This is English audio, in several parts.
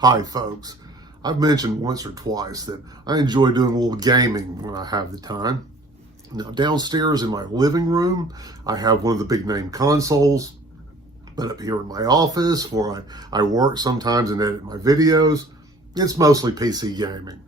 Hi folks, I've mentioned once or twice that I enjoy doing a little gaming when I have the time. Now downstairs in my living room, I have one of the big name consoles, but up here in my office where I work sometimes and edit my videos, it's mostly PC gaming.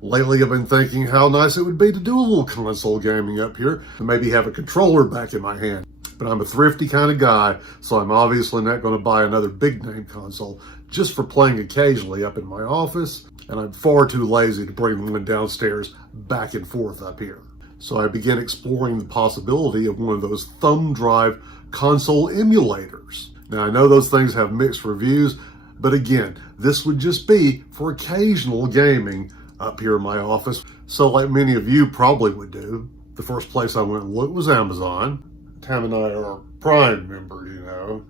Lately I've been thinking how nice it would be to do a little console gaming up here and maybe have a controller back in my hand. But I'm a thrifty kind of guy, so I'm obviously not going to buy another big name console just for playing occasionally up in my office, and I'm far too lazy to bring one downstairs back and forth up here. So I began exploring the possibility of one of those thumb drive console emulators. Now I know those things have mixed reviews, but again, this would just be for occasional gaming up here in my office. So like many of you probably would do, the first place I went and looked was Amazon. Tam and I are Prime members, you know.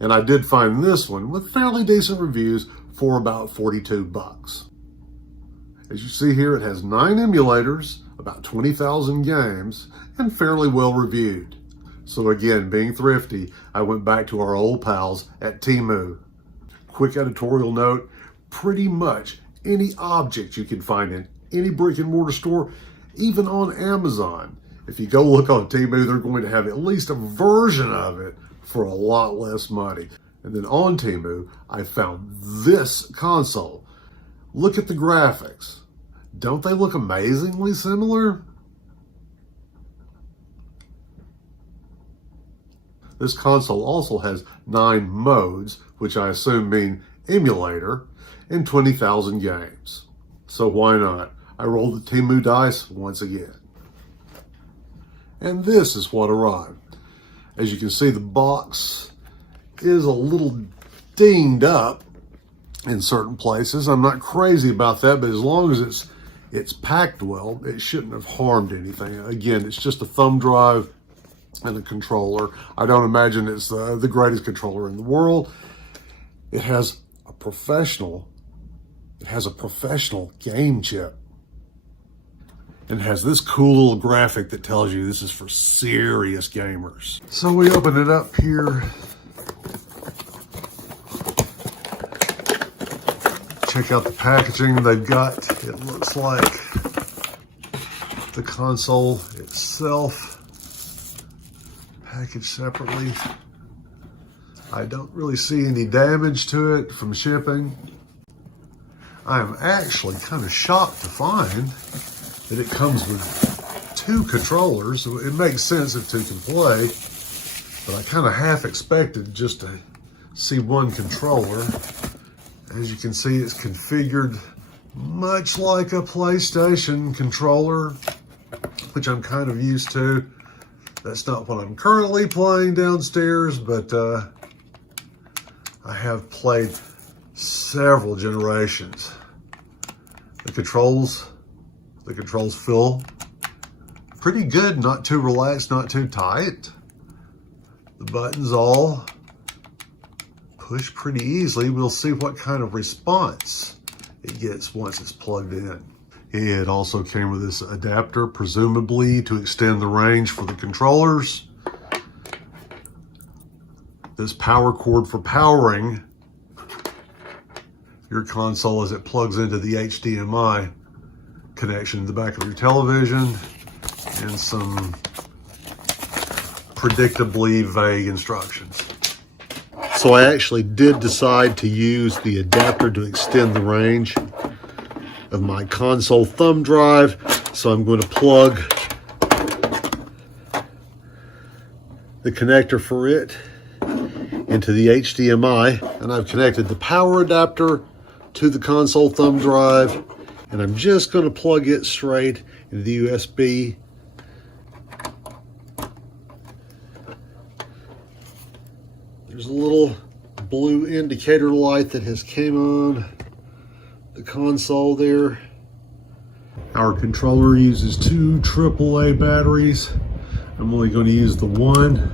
And I did find this one with fairly decent reviews for about 42 bucks. As you see here, it has 9 emulators, about 20,000 games, and fairly well reviewed. So again, being thrifty, I went back to our old pals at Temu. Quick editorial note, pretty much any object you can find in any brick and mortar store, even on Amazon, if you go look on Temu, they're going to have at least a version of it for a lot less money. And then on Temu, I found this console. Look at the graphics. Don't they look amazingly similar? This console also has 9 modes, which I assume mean emulator, and 20,000 games. So why not? I rolled the Temu dice once again. And this is what arrived. As you can see, the box is a little dinged up in certain places. I'm not crazy about that, but as long as it's packed well, it shouldn't have harmed anything. Again, it's just a thumb drive and a controller. I don't imagine it's the greatest controller in the world. It has a professional game chip. And has this cool little graphic that tells you this is for serious gamers. So we open it up here. Check out the packaging they've got. It looks like the console itself, packaged separately. I don't really see any damage to it from shipping. I am actually kind of shocked to find that it comes with 2 controllers. So it makes sense if 2 can play, but I kind of half expected just to see 1 controller. As you can see, it's configured much like a PlayStation controller, which I'm kind of used to. That's not what I'm currently playing downstairs, but I have played several generations. The controls feel pretty good, not too relaxed, not too tight. The buttons all push pretty easily. We'll see what kind of response it gets once it's plugged in. It also came with this adapter, presumably to extend the range for the controllers. This power cord for powering your console as it plugs into the HDMI connection in the back of your television, and some predictably vague instructions. So I actually did decide to use the adapter to extend the range of my console thumb drive. So I'm going to plug the connector for it into the HDMI, and I've connected the power adapter to the console thumb drive, and I'm just going to plug it straight into the USB. There's a little blue indicator light that has came on the console there. Our controller uses 2 AAA batteries. I'm only going to use the one.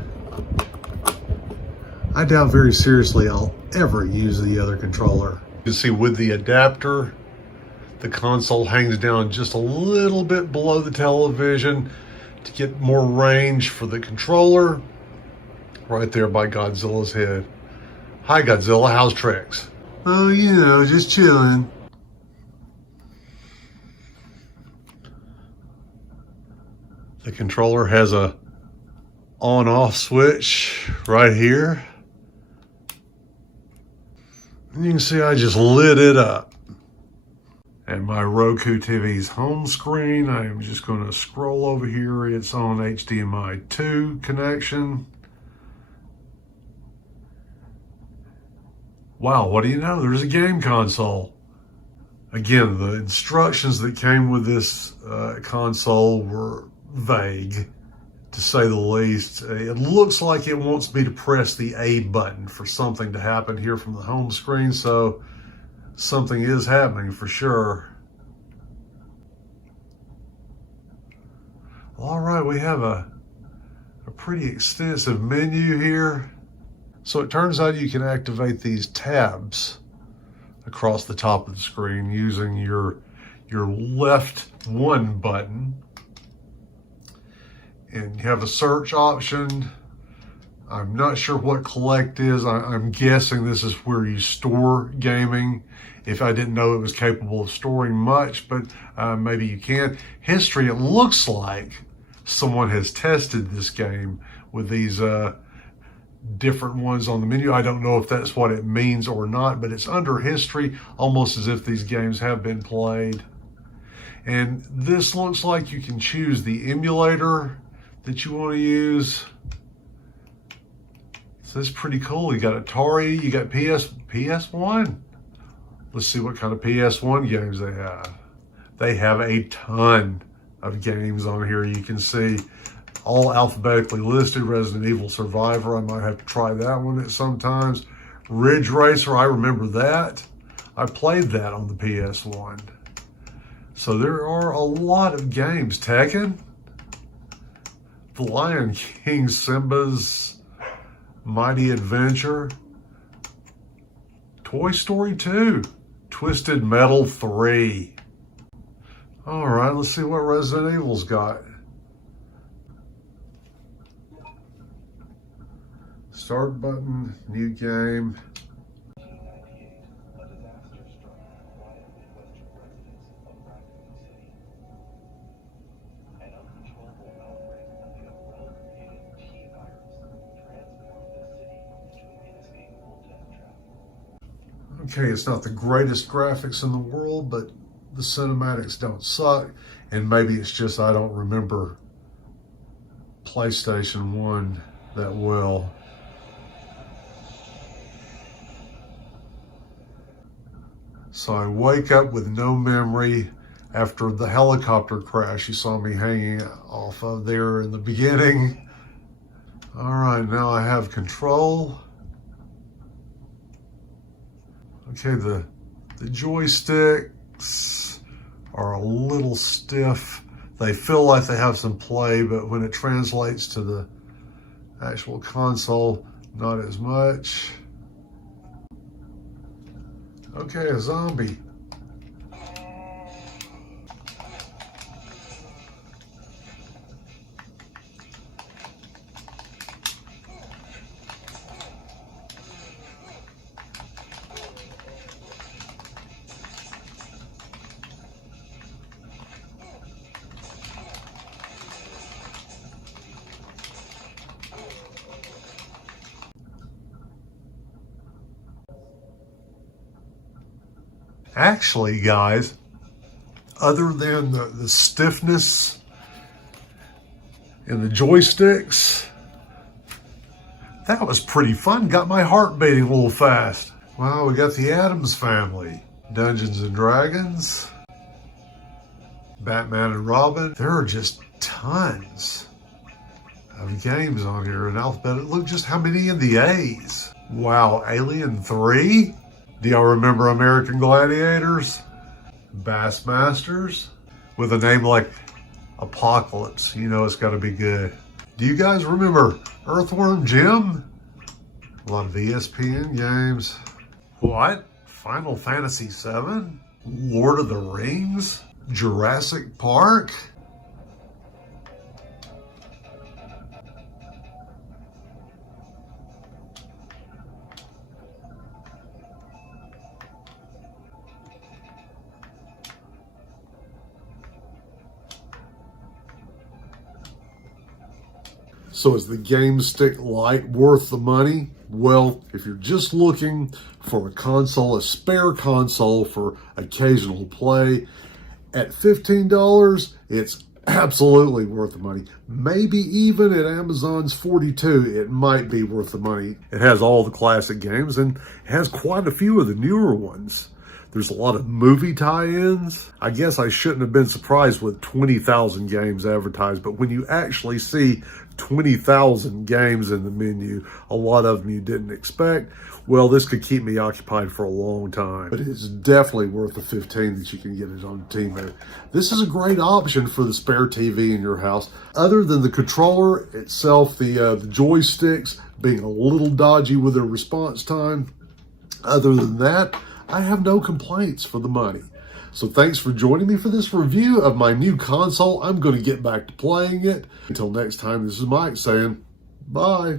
I doubt very seriously I'll ever use the other controller. You can see with the adapter, the console hangs down just a little bit below the television to get more range for the controller. Right there by Godzilla's head. Hi Godzilla, how's tricks? Oh, you know, just chilling. The controller has a on-off switch right here. And you can see I just lit it up. And my Roku TV's home screen, I am just going to scroll over here. It's on HDMI 2 connection. Wow, what do you know? There's a game console. Again, the instructions that came with this console were vague, to say the least. It looks like it wants me to press the A button for something to happen here from the home screen, so something is happening for sure. All right, we have a pretty extensive menu here. So it turns out you can activate these tabs across the top of the screen using your left one button. And you have a search option. I'm not sure what collect is. I'm guessing this is where you store gaming. If I didn't know it was capable of storing much, but maybe you can. History, it looks like someone has tested this game with these different ones on the menu. I don't know if that's what it means or not, but it's under history, almost as if these games have been played. And this looks like you can choose the emulator that you want to use. So that's pretty cool. You got Atari, you got PS1. Let's see what kind of PS1 games they have. They have a ton of games on here. You can see all alphabetically listed. Resident Evil Survivor, I might have to try that one at some times. Ridge Racer, I remember that. I played that on the PS1. So there are a lot of games. Tekken, The Lion King, Simba's Mighty Adventure, Toy Story 2, Twisted Metal 3. All right, let's see what Resident Evil's got. Start button, new game. Okay, it's not the greatest graphics in the world, but the cinematics don't suck. And maybe it's just I don't remember PlayStation 1 that well. So I wake up with no memory after the helicopter crash you saw me hanging off of there in the beginning. All right, now I have control. Okay, the joysticks are a little stiff. They feel like they have some play, but when it translates to the actual console, not as much. Okay, a zombie. Actually, guys, other than the stiffness in the joysticks, that was pretty fun. Got my heart beating a little fast. Wow, we got the Addams Family, Dungeons and Dragons, Batman and Robin. There are just tons of games on here in alphabet. Look just how many in the A's. Wow, Alien 3? Do y'all remember American Gladiators? Bassmasters? With a name like Apocalypse, you know it's got to be good. Do you guys remember Earthworm Jim? A lot of ESPN games. What? Final Fantasy VII? Lord of the Rings? Jurassic Park? So is the GameStick Lite worth the money? Well, if you're just looking for a console, a spare console for occasional play, at $15, it's absolutely worth the money. Maybe even at Amazon's $42, it might be worth the money. It has all the classic games and it has quite a few of the newer ones. There's a lot of movie tie-ins. I guess I shouldn't have been surprised with 20,000 games advertised, but when you actually see 20,000 games in the menu, a lot of them you didn't expect, well, this could keep me occupied for a long time. But it's definitely worth the $15 that you can get it on Temu. This is a great option for the spare TV in your house. Other than the controller itself, the joysticks being a little dodgy with their response time, other than that, I have no complaints for the money. So thanks for joining me for this review of my new console. I'm going to get back to playing it. Until next time, this is Mike saying bye.